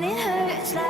when it hurts like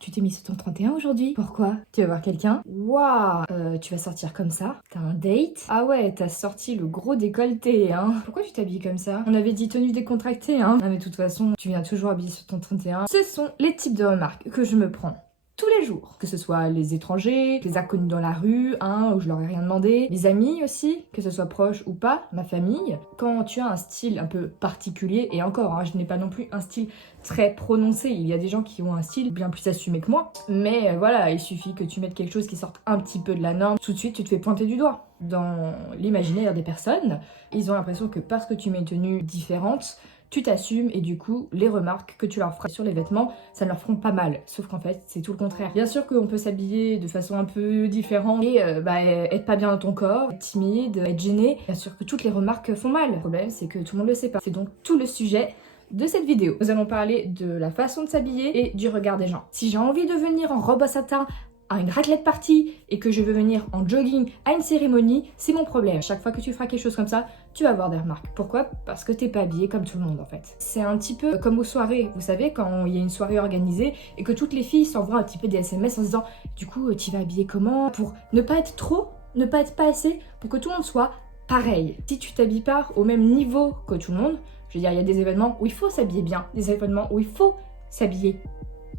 Tu t'es mis sur ton 31 aujourd'hui? Pourquoi? Tu vas voir quelqu'un? Waouh! Tu vas sortir comme ça? T'as un date? Ah ouais, t'as sorti le gros décolleté, hein? Pourquoi tu t'habilles comme ça? On avait dit tenue décontractée, hein? Non mais de toute façon, tu viens toujours habillée sur ton 31. Ce sont les types de remarques que je me prends tous les jours. Que ce soit les étrangers, les inconnus dans la rue, hein, où je leur ai rien demandé, les amis aussi, que ce soit proche ou pas, ma famille. Quand tu as un style un peu particulier, et encore, hein, je n'ai pas non plus un style très prononcé, il y a des gens qui ont un style bien plus assumé que moi, mais voilà, il suffit que tu mettes quelque chose qui sorte un petit peu de la norme, tout de suite tu te fais pointer du doigt. Dans l'imaginaire des personnes, ils ont l'impression que parce que tu mets une tenue différente, tu t'assumes et du coup, les remarques que tu leur feras sur les vêtements, ça ne leur feront pas mal. Sauf qu'en fait, c'est tout le contraire. Bien sûr qu'on peut s'habiller de façon un peu différente et être pas bien dans ton corps, être timide, être gêné. Bien sûr que toutes les remarques font mal. Le problème, c'est que tout le monde le sait pas. C'est donc tout le sujet de cette vidéo. Nous allons parler de la façon de s'habiller et du regard des gens. Si j'ai envie de venir en robe à satin à une raclette party et que je veux venir en jogging à une cérémonie, c'est mon problème. Chaque fois que tu feras quelque chose comme ça, tu vas avoir des remarques. Pourquoi? Parce que t'es pas habillé comme tout le monde en fait. C'est un petit peu comme aux soirées, vous savez, quand il y a une soirée organisée et que toutes les filles s'envoient un petit peu des SMS en se disant du coup tu vas habiller comment? Pour ne pas être trop, ne pas être pas assez, pour que tout le monde soit pareil. Si tu t'habilles pas au même niveau que tout le monde, je veux dire, il y a des événements où il faut s'habiller bien, des événements où il faut s'habiller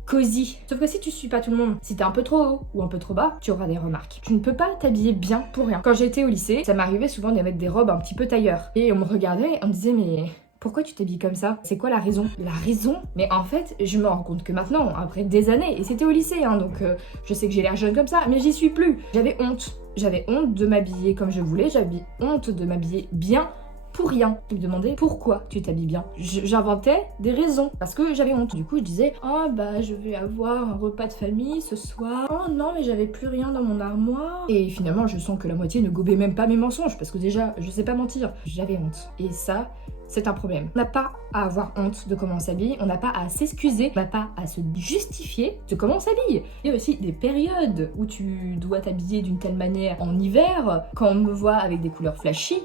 cosy. Sauf que si tu suis pas tout le monde, si t'es un peu trop haut ou un peu trop bas, tu auras des remarques. Tu ne peux pas t'habiller bien pour rien. Quand j'étais au lycée, ça m'arrivait souvent de mettre des robes un petit peu tailleur. Et on me regardait, on me disait mais pourquoi tu t'habilles comme ça? C'est quoi la raison? La raison? Mais en fait, je me rends compte que maintenant, après des années, et c'était au lycée, hein, donc je sais que j'ai l'air jeune comme ça, mais j'y suis plus. J'avais honte. J'avais honte de m'habiller comme je voulais, j'avais honte de m'habiller bien pour rien. Je me demandais pourquoi tu t'habilles bien. J'inventais des raisons parce que j'avais honte. Du coup, je disais oh bah je vais avoir un repas de famille ce soir. Oh non mais j'avais plus rien dans mon armoire. Et finalement, je sens que la moitié ne gobait même pas mes mensonges parce que déjà, je sais pas mentir. J'avais honte. Et ça, c'est un problème. On n'a pas à avoir honte de comment on s'habille, on n'a pas à s'excuser, on n'a pas à se justifier de comment on s'habille. Il y a aussi des périodes où tu dois t'habiller d'une telle manière. En hiver, quand on me voit avec des couleurs flashy,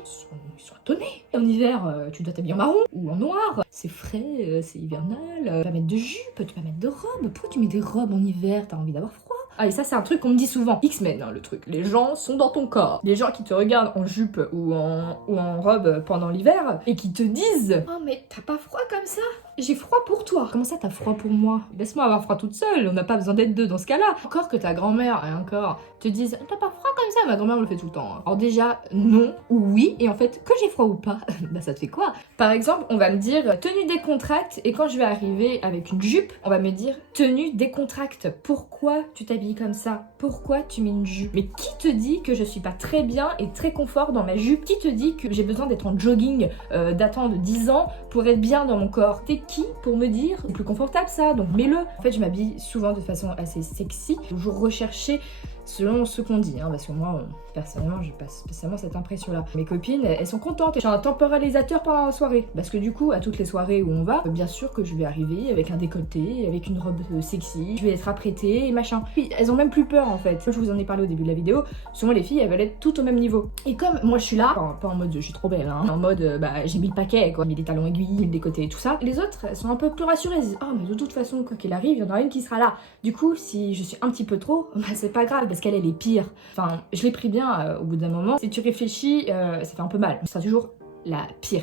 ils sont étonnés. En hiver, tu dois t'habiller en marron ou en noir. C'est frais, c'est hivernal. Tu vas mettre de jupes, tu vas mettre de robes. Pourquoi tu mets des robes en hiver? T'as envie d'avoir froid? Ah et ça c'est un truc qu'on me dit souvent. X-Men hein, le truc. Les gens sont dans ton corps. Les gens qui te regardent en jupe ou en robe pendant l'hiver et qui te disent oh mais t'as pas froid comme ça? J'ai froid pour toi. Comment ça t'as froid pour moi? Laisse-moi avoir froid toute seule, on n'a pas besoin d'être deux dans ce cas-là. Encore que ta grand-mère et encore te disent t'as pas froid comme ça? Ma grand-mère me le fait tout le temps. Hein. Alors déjà non ou oui et en fait que j'ai froid ou pas, bah ça te fait quoi? Par exemple on va me dire tenue décontracte et quand je vais arriver avec une jupe on va me dire tenue décontracte. Pourquoi tu t'habilles comme ça? Pourquoi tu mets une jupe? Mais qui te dit que je suis pas très bien et très confort dans ma jupe? Qui te dit que j'ai besoin d'être en jogging datant de 10 ans pour être bien dans mon corps? T'es qui pour me dire c'est plus confortable ça? Donc mets-le. En fait je m'habille souvent de façon assez sexy, toujours recherchée selon ce qu'on dit, hein, parce que moi, personnellement, j'ai pas spécialement cette impression-là. Mes copines, elles sont contentes. J'ai un temporalisateur pendant la soirée, parce que du coup, à toutes les soirées où on va, bien sûr que je vais arriver avec un décolleté, avec une robe sexy, je vais être apprêtée et machin. Puis elles ont même plus peur en fait. Comme je vous en ai parlé au début de la vidéo, souvent les filles, elles veulent être toutes au même niveau. Et comme moi je suis là, pas en mode je suis trop belle, hein, en mode bah j'ai mis le paquet, quoi, j'ai mis les talons aiguilles, le décolleté et tout ça, les autres, elles sont un peu plus rassurées. Elles disent oh mais de toute façon, quoi qu'il arrive, il y en aura une qui sera là. Du coup, si je suis un petit peu trop, bah c'est pas grave. Parce qu'elle est pire. Enfin, je l'ai pris bien au bout d'un moment. Si tu réfléchis, ça fait un peu mal. Ce sera toujours la pire.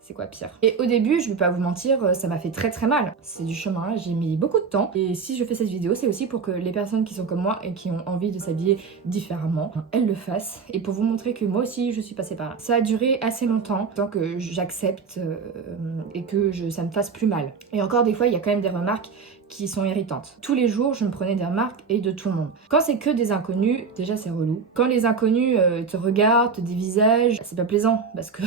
C'est quoi pire? Et au début, je vais pas vous mentir, ça m'a fait très très mal. C'est du chemin, j'ai mis beaucoup de temps. Et si je fais cette vidéo, c'est aussi pour que les personnes qui sont comme moi et qui ont envie de s'habiller différemment, elles le fassent. Et pour vous montrer que moi aussi, je suis passée par là. Ça a duré assez longtemps, tant que j'accepte et que ça me fasse plus mal. Et encore des fois, il y a quand même des remarques qui sont irritantes. Tous les jours, je me prenais des remarques et de tout le monde. Quand c'est que des inconnus, déjà c'est relou. Quand les inconnus te regardent, te dévisagent, c'est pas plaisant parce que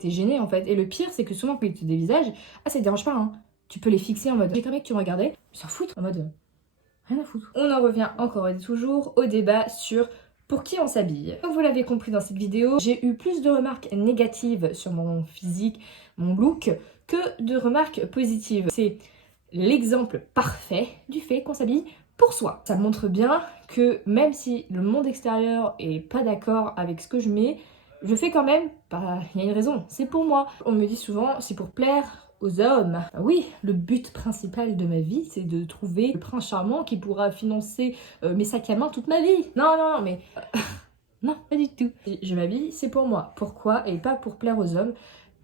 t'es gêné en fait. Et le pire, c'est que souvent quand ils te dévisagent, ça te dérange pas, hein. Tu peux les fixer en mode j'ai cru que tu me regardais, ils s'en foutent en mode rien à foutre. On en revient encore et toujours au débat sur pour qui on s'habille. Comme vous l'avez compris dans cette vidéo, j'ai eu plus de remarques négatives sur mon physique, mon look, que de remarques positives. C'est l'exemple parfait du fait qu'on s'habille pour soi. Ça montre bien que même si le monde extérieur est pas d'accord avec ce que je mets, je fais quand même, bah, il y a une raison, c'est pour moi. On me dit souvent, c'est pour plaire aux hommes. Oui, le but principal de ma vie, c'est de trouver le prince charmant qui pourra financer mes sacs à main toute ma vie. Non, non, non, mais... non, pas du tout. Je m'habille, c'est pour moi. Pourquoi? Et pas pour plaire aux hommes.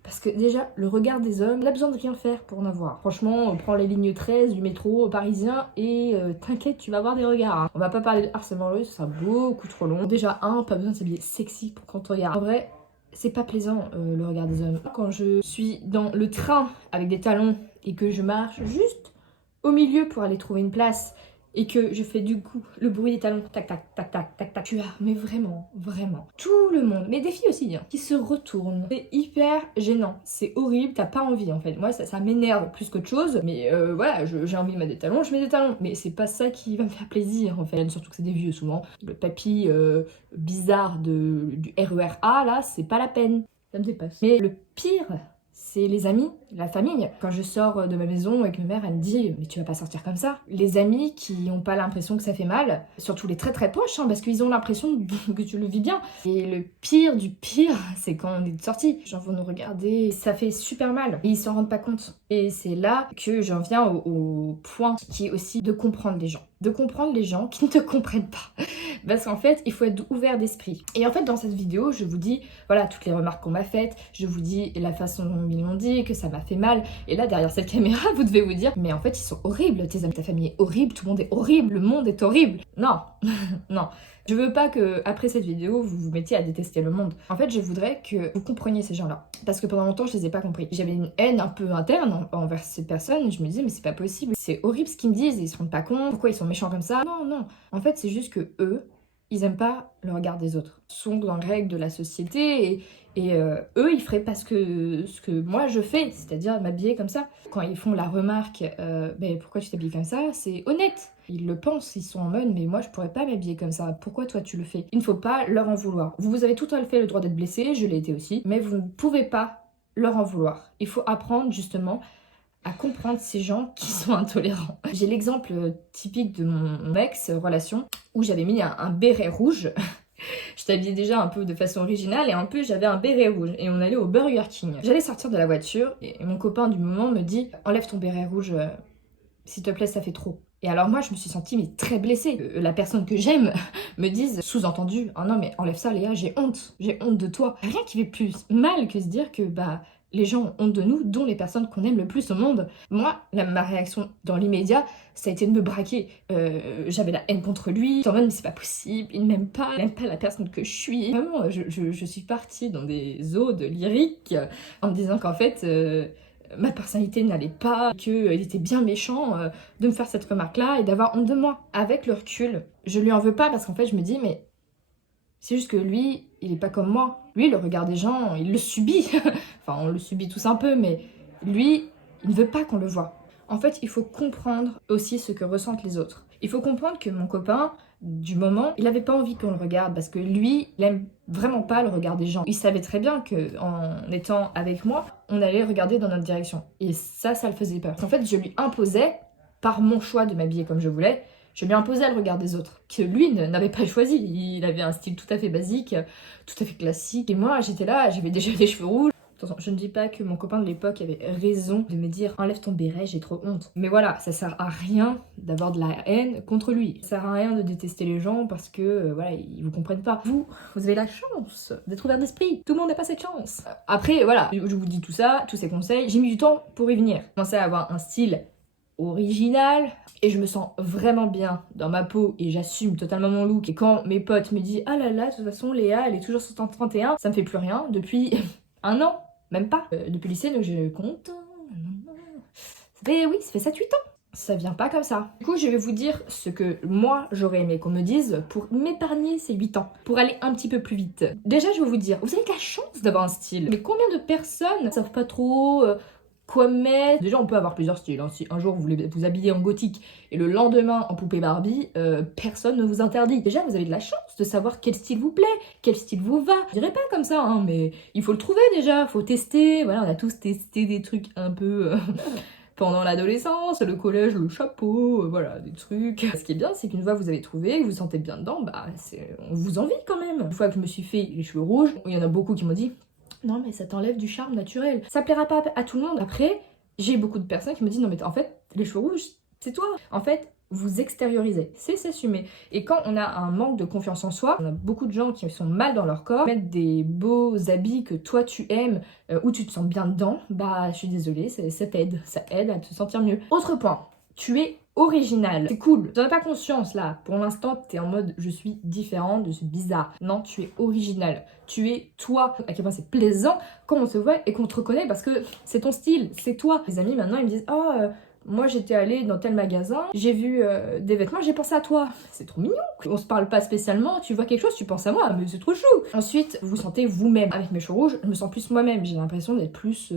Parce que déjà, le regard des hommes, il a besoin de rien faire pour en avoir. Franchement, prends les lignes 13 du métro parisien et t'inquiète, tu vas avoir des regards. Hein. On va pas parler de harcèlement russe, ça sera beaucoup trop long. Déjà, pas besoin de s'habiller sexy pour qu'on te regarde. En vrai, c'est pas plaisant le regard des hommes. Quand je suis dans le train avec des talons et que je marche juste au milieu pour aller trouver une place et que je fais du coup le bruit des talons, tac tac tac tac tac tac, tu as, mais vraiment, tout le monde, mais des filles aussi, hein, qui se retournent. C'est hyper gênant, c'est horrible, t'as pas envie en fait. Moi ça m'énerve plus qu'autre chose, mais voilà, j'ai envie de mettre des talons, je mets des talons. Mais c'est pas ça qui va me faire plaisir en fait, surtout que c'est des vieux souvent. Le papy bizarre du RER A là, c'est pas la peine, ça me dépasse. Mais le pire, c'est les amis, la famille. Quand je sors de ma maison et que ma mère elle me dit mais tu vas pas sortir comme ça. Les amis qui n'ont pas l'impression que ça fait mal, surtout les très très proches, hein, parce qu'ils ont l'impression que tu le vis bien. Et le pire du pire, c'est quand on est sortis. Gens vont nous regarder, ça fait super mal. Et ils s'en rendent pas compte. Et c'est là que j'en viens au point qui est aussi de comprendre les gens. De comprendre les gens qui ne te comprennent pas. Parce qu'en fait, il faut être ouvert d'esprit. Et en fait, dans cette vidéo, je vous dis, voilà, toutes les remarques qu'on m'a faites, je vous dis la façon dont ils m'ont dit, que ça m'a fait mal. Et là, derrière cette caméra, vous devez vous dire, mais en fait, ils sont horribles, tes amis, ta famille est horrible, tout le monde est horrible, le monde est horrible. Non, non. Je veux pas que, après cette vidéo, vous vous mettiez à détester le monde. En fait, je voudrais que vous compreniez ces gens-là. Parce que pendant longtemps, je les ai pas compris. J'avais une haine un peu interne envers ces personnes. Je me disais, mais c'est pas possible. C'est horrible ce qu'ils me disent. Ils se rendent pas compte. Pourquoi ils sont méchants comme ça? Non, non. En fait, c'est juste que eux, ils aiment pas le regard des autres. Ils sont dans les règles de la société et eux, ils feraient pas ce que moi je fais, c'est-à-dire m'habiller comme ça. Quand ils font la remarque, mais pourquoi tu t'habilles comme ça? C'est honnête. Ils le pensent, ils sont en mode, mais moi je pourrais pas m'habiller comme ça. Pourquoi toi tu le fais? Il ne faut pas leur en vouloir. Vous avez tout à fait le droit d'être blessé, je l'ai été aussi, mais vous ne pouvez pas leur en vouloir. Il faut apprendre justement à comprendre ces gens qui sont intolérants. J'ai l'exemple typique de mon ex-relation où j'avais mis un béret rouge. Je t'habillais déjà un peu de façon originale et un peu j'avais un béret rouge et on allait au Burger King. J'allais sortir de la voiture et mon copain du moment me dit « Enlève ton béret rouge, s'il te plaît, ça fait trop ». Et alors moi je me suis sentie mais très blessée. La personne que j'aime me dise sous-entendu « Oh non mais enlève ça Léa, j'ai honte de toi ». Rien qui fait plus mal que se dire que bah les gens ont honte de nous, dont les personnes qu'on aime le plus au monde. Moi, ma réaction dans l'immédiat, ça a été de me braquer. J'avais la haine contre lui. En mode, mais c'est pas possible, il ne m'aime pas, il n'aime pas la personne que je suis. Vraiment, je suis partie dans des odes lyriques en me disant qu'en fait, ma personnalité n'allait pas, qu'il était bien méchant de me faire cette remarque-là et d'avoir honte de moi. Avec le recul, je lui en veux pas parce qu'en fait, je me dis, mais c'est juste que lui, il est pas comme moi. Lui, le regard des gens, il le subit. Enfin, on le subit tous un peu, mais lui, il ne veut pas qu'on le voie. En fait, il faut comprendre aussi ce que ressentent les autres. Il faut comprendre que mon copain, du moment, il avait pas envie qu'on le regarde parce que lui, il aime vraiment pas le regard des gens. Il savait très bien que en étant avec moi, on allait regarder dans notre direction. Et ça le faisait peur. En fait, je lui imposais, par mon choix de m'habiller comme je voulais, je lui imposais le regard des autres, que lui n'avait pas choisi. Il avait un style tout à fait basique, tout à fait classique. Et moi, j'étais là, j'avais déjà les cheveux rouges. Attention, je ne dis pas que mon copain de l'époque avait raison de me dire « Enlève ton béret, j'ai trop honte ». Mais voilà, ça sert à rien d'avoir de la haine contre lui. Ça sert à rien de détester les gens parce que, voilà, ils vous comprennent pas. Vous avez la chance d'être ouvert d'esprit. Tout le monde n'a pas cette chance. Après, voilà, je vous dis tout ça, tous ces conseils. J'ai mis du temps pour y venir. J'ai commencé à avoir un style original et je me sens vraiment bien dans ma peau et j'assume totalement mon look. Et quand mes potes me disent « Ah là là, de toute façon Léa elle est toujours sur 31 », ça me fait plus rien depuis un an, même pas. Depuis le lycée, donc je compte. Oui, ça fait 7-8 ans. Ça vient pas comme ça. Du coup, je vais vous dire ce que moi j'aurais aimé qu'on me dise pour m'épargner ces 8 ans, pour aller un petit peu plus vite. Déjà, je vais vous dire, vous avez de la chance d'avoir un style. Mais combien de personnes ne savent pas trop quoi mettre? Déjà, on peut avoir plusieurs styles. Hein. Si un jour vous voulez vous habiller en gothique et le lendemain en poupée Barbie, personne ne vous interdit. Déjà, vous avez de la chance de savoir quel style vous plaît, quel style vous va. Je dirais pas comme ça, hein, mais il faut le trouver déjà, faut tester. Voilà, on a tous testé des trucs un peu pendant l'adolescence, le collège, le chapeau, voilà, des trucs. Ce qui est bien, c'est qu'une fois que vous avez trouvé, que vous vous sentez bien dedans, bah, on vous envie quand même. Une fois que je me suis fait les cheveux rouges, il y en a beaucoup qui m'ont dit « Non, mais ça t'enlève du charme naturel. Ça plaira pas à tout le monde. » Après, j'ai beaucoup de personnes qui me disent « Non, mais en fait, les cheveux rouges, c'est toi. » En fait, vous extériorisez, c'est s'assumer. Et quand on a un manque de confiance en soi, on a beaucoup de gens qui sont mal dans leur corps, mettre des beaux habits que toi tu aimes, où tu te sens bien dedans, bah je suis désolée, ça t'aide, ça aide à te sentir mieux. Autre point, tu es original, c'est cool. Tu n'en as pas conscience là, pour l'instant t'es en mode je suis différente, je suis bizarre. Non, tu es original, tu es toi. À quel point c'est plaisant quand on te voit et qu'on te reconnaît parce que c'est ton style, c'est toi. Les amis maintenant ils me disent oh moi j'étais allée dans tel magasin, j'ai vu des vêtements, j'ai pensé à toi. C'est trop mignon. On se parle pas spécialement, tu vois quelque chose, tu penses à moi, mais c'est trop chou. Ensuite, vous sentez vous-même. Avec mes cheveux rouges, je me sens plus moi-même. J'ai l'impression d'être plus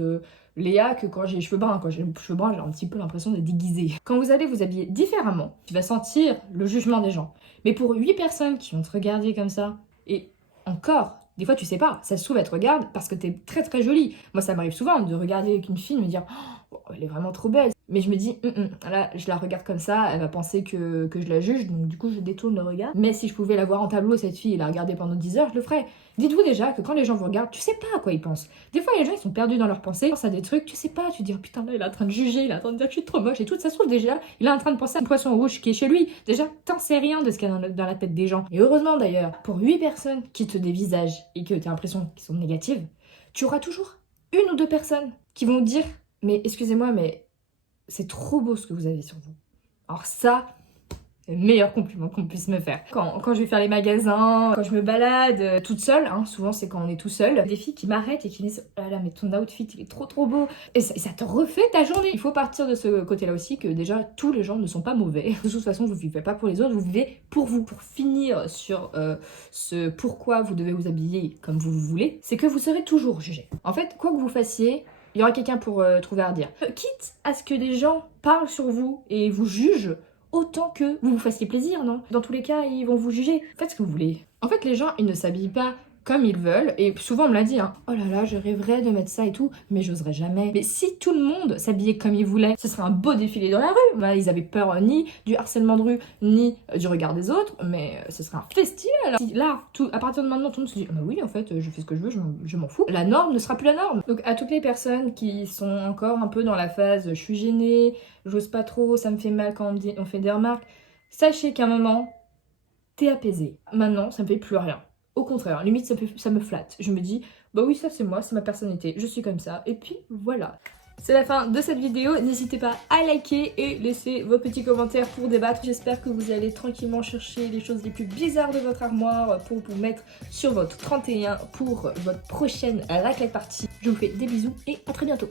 Léa que quand j'ai les cheveux bruns. Quand j'ai les cheveux bruns, j'ai un petit peu l'impression d'être déguisée. Quand vous allez vous habiller différemment, tu vas sentir le jugement des gens. Mais pour 8 personnes qui vont te regarder comme ça, et encore, des fois tu sais pas, ça se trouve elle te regarde parce que t'es très très jolie. Moi ça m'arrive souvent de regarder avec une fille et me dire oh, elle est vraiment trop belle. Mais je me dis là je la regarde comme ça, elle va penser que je la juge, donc du coup je détourne le regard. Mais si je pouvais la voir en tableau cette fille et la regarder pendant 10 heures, je le ferais. Dites-vous déjà que quand les gens vous regardent, tu sais pas à quoi ils pensent. Des fois les gens ils sont perdus dans leurs pensées, ils pensent à des trucs, tu sais pas, tu te dis oh, putain là il est en train de juger, il est en train de dire que je suis trop moche et tout, ça se trouve déjà il est en train de penser à un poisson rouge qui est chez lui. Déjà t'en sais rien de ce qu'il y a dans la tête des gens. Et heureusement d'ailleurs, pour 8 personnes qui te dévisagent et que tu as l'impression qu'ils sont négatives, tu auras toujours une ou deux personnes qui vont dire mais excusez-moi mais c'est trop beau ce que vous avez sur vous. Alors ça, c'est le meilleur compliment qu'on puisse me faire. Quand je vais faire les magasins, quand je me balade toute seule, hein, souvent c'est quand on est tout seul, des filles qui m'arrêtent et qui me disent « Oh là là, mais ton outfit, il est trop beau !» Et ça te refait ta journée. Il faut partir de ce côté-là aussi, que déjà, tous les gens ne sont pas mauvais. De toute façon, vous ne vivez pas pour les autres, vous vivez pour vous. Pour finir sur ce pourquoi vous devez vous habiller comme vous voulez, c'est que vous serez toujours jugé. En fait, quoi que vous fassiez, il y aura quelqu'un pour trouver à redire. Quitte à ce que les gens parlent sur vous et vous jugent, autant que vous vous fassiez plaisir, non? Dans tous les cas, ils vont vous juger. Faites ce que vous voulez. En fait, les gens, ils ne s'habillent pas comme ils veulent. Et souvent, on me l'a dit, hein. Oh là là, je rêverais de mettre ça et tout, mais j'oserais jamais. Mais si tout le monde s'habillait comme il voulait, ce serait un beau défilé dans la rue. Bah, ils avaient peur ni du harcèlement de rue, ni du regard des autres, mais ce serait un festival. Si là, à partir de maintenant, tout le monde se dit, bah oui, en fait, je fais ce que je veux, je m'en fous. La norme ne sera plus la norme. Donc, à toutes les personnes qui sont encore un peu dans la phase, je suis gênée, j'ose pas trop, ça me fait mal quand on fait des remarques, sachez qu'à un moment, t'es apaisé. Maintenant, ça me fait plus rien. Au contraire, limite ça me flatte. Je me dis, bah oui, ça c'est moi, c'est ma personnalité, je suis comme ça. Et puis voilà. C'est la fin de cette vidéo. N'hésitez pas à liker et laisser vos petits commentaires pour débattre. J'espère que vous allez tranquillement chercher les choses les plus bizarres de votre armoire pour vous mettre sur votre 31 pour votre prochaine raclette party. Je vous fais des bisous et à très bientôt.